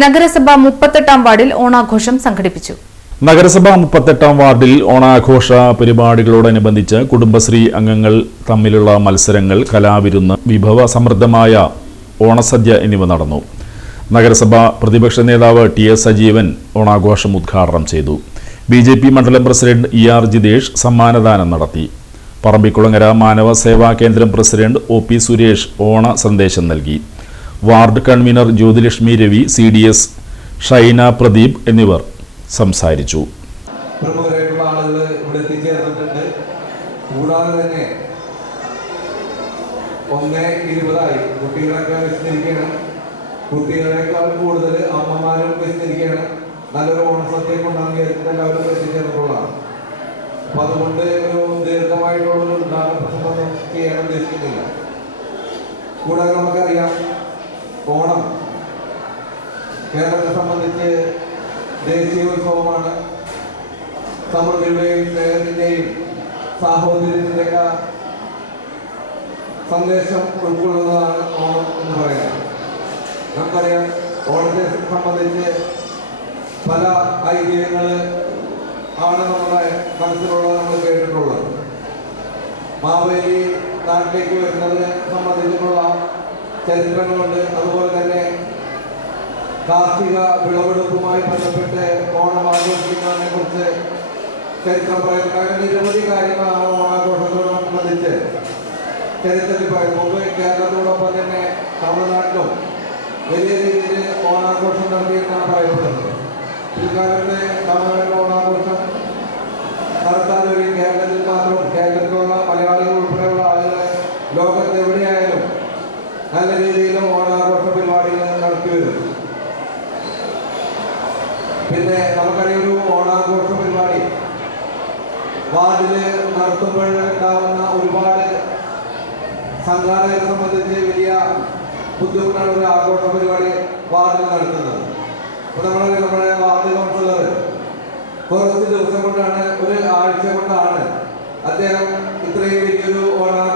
നഗരസഭ 38-ാം വാർഡിൽ ഓണാഘോഷം സംഘടിപ്പിച്ചു. നഗരസഭ 38-ാം വാർഡിൽ ഓണാഘോഷ പരിപാടികളോടനുബന്ധിച്ച് കുടുംബശ്രീ അംഗങ്ങൾ തമ്മിലുള്ള മത്സരങ്ങൾ, കലാവിരുന്ന്, വിഭവ സമൃദ്ധമായ ഓണസദ്യ എന്നിവ നടന്നു. നഗരസഭ പ്രതിപക്ഷ നേതാവ് ടി.എസ്. സജീവൻ ഓണാഘോഷം ഉദ്ഘാടനം ചെയ്തു. BJP മണ്ഡലം പ്രസിഡന്റ് ER ജിതേഷ് സമ്മാനദാനം നടത്തി. പറമ്പിക്കുളങ്ങര മാനവ സേവാ കേന്ദ്രം പ്രസിഡന്റ് OP സുരേഷ് ഓണ സന്ദേശം നൽകി. Ward convener Jyothilakshmi Ravi, CDS Shaina Pradeep എന്നിവർ സംസാരിച്ചു. പ്രമുഖരായിട്ടുള്ള ആളുകൾ ഇവിടെ എത്തിച്ചേർന്നിട്ടുണ്ട്. കൂടാതെ തന്നെ 1:20 കുട്ടികളൊക്കെ വിശന്നിരിക്കുകയാണ്. കുട്ടികളെക്കാൾ കൂടുതൽ അമ്മമാരും വിശന്നിരിക്കുകയാണ്. നല്ലൊരു ഓണസദ്യ കൊണ്ടാണ് വിചാരിച്ചിട്ട് എല്ലാവരും എത്തിച്ചേർന്നിട്ടുള്ളതാണ്. അപ്പം അതുകൊണ്ട് ഒരു ദീർഘമായിട്ടുള്ളൊരു ഉദ്ഘാടന പ്രസംഗം ചെയ്യാൻ ഉദ്ദേശിക്കുന്നില്ല. കൂടാതെ നമുക്കറിയാം, ഓണം കേരളത്തെ സംബന്ധിച്ച് ദേശീയോത്സവമാണ്. സമൃദ്ധിയുടെയും സ്നേഹത്തിൻ്റെയും സാഹോദര്യത്തിൻ്റെയൊക്കെ സന്ദേശം ഉൾക്കൊള്ളുന്നതാണ് ഓണം എന്ന് പറയുന്നത്. നമുക്കറിയാം, ഓണത്തെ സംബന്ധിച്ച് പല ഐതിഹ്യങ്ങൾ ആണ് നമ്മുടെ മനസ്സിലുള്ളത്, നമ്മൾ കേട്ടിട്ടുള്ളത്. മാവേലി നാട്ടിലേക്ക് വരുന്നതിനെ സംബന്ധിച്ചിട്ടുള്ള ചരിത്രങ്ങളുണ്ട്. അതുപോലെ തന്നെ കാർഷിക വിളവെടുപ്പുമായി ബന്ധപ്പെട്ട് ഓണം ആഘോഷിക്കുന്നതിനെ കുറിച്ച് ചരിത്രം പറയുന്നത്. അങ്ങനെ നിരവധി കാര്യങ്ങളാണ് ഓണാഘോഷത്തോടനുബന്ധിച്ച് ചരിത്രത്തിൽ പറയുന്നത്. മുമ്പ് കേരളത്തോടൊപ്പം തന്നെ തമിഴ്നാട്ടിലും വലിയ രീതിയിൽ ഓണാഘോഷം നടത്തിയെന്നാണ് പറയപ്പെടുന്നത്. പിൽക്കാലത്ത് തമിഴ്നാട്ടിൽ ഓണാഘോഷം നടത്താതെ കേരളത്തിൽ മാത്രം, കേരളത്തിലുള്ള മലയാളികൾ ഉൾപ്പെടെയുള്ള ആളുകളെ ലോകത്ത് എവിടെയായാലും നല്ല രീതിയിൽ ഓണാഘോഷ പരിപാടികൾ നടത്തി വരുന്നു. പിന്നെ നമുക്കറിയാം, ഒരു ഓണാഘോഷ പരിപാടി വാർഡിൽ നടത്തുമ്പോഴുണ്ടാവുന്ന ഒരുപാട് സംഘാടകരെ സംബന്ധിച്ച് വലിയ ബുദ്ധിമുട്ടാണ് ഒരു ആഘോഷ പരിപാടി വാർഡിൽ നടത്തുന്നത്. അപ്പോൾ നമ്മുടെ വാർഡ് കൗൺസിലർ കുറച്ച് ദിവസം കൊണ്ടാണ്, ഒരു ആഴ്ച കൊണ്ടാണ് അദ്ദേഹം ഇത്രയും വലിയൊരു ഓണാഘോഷം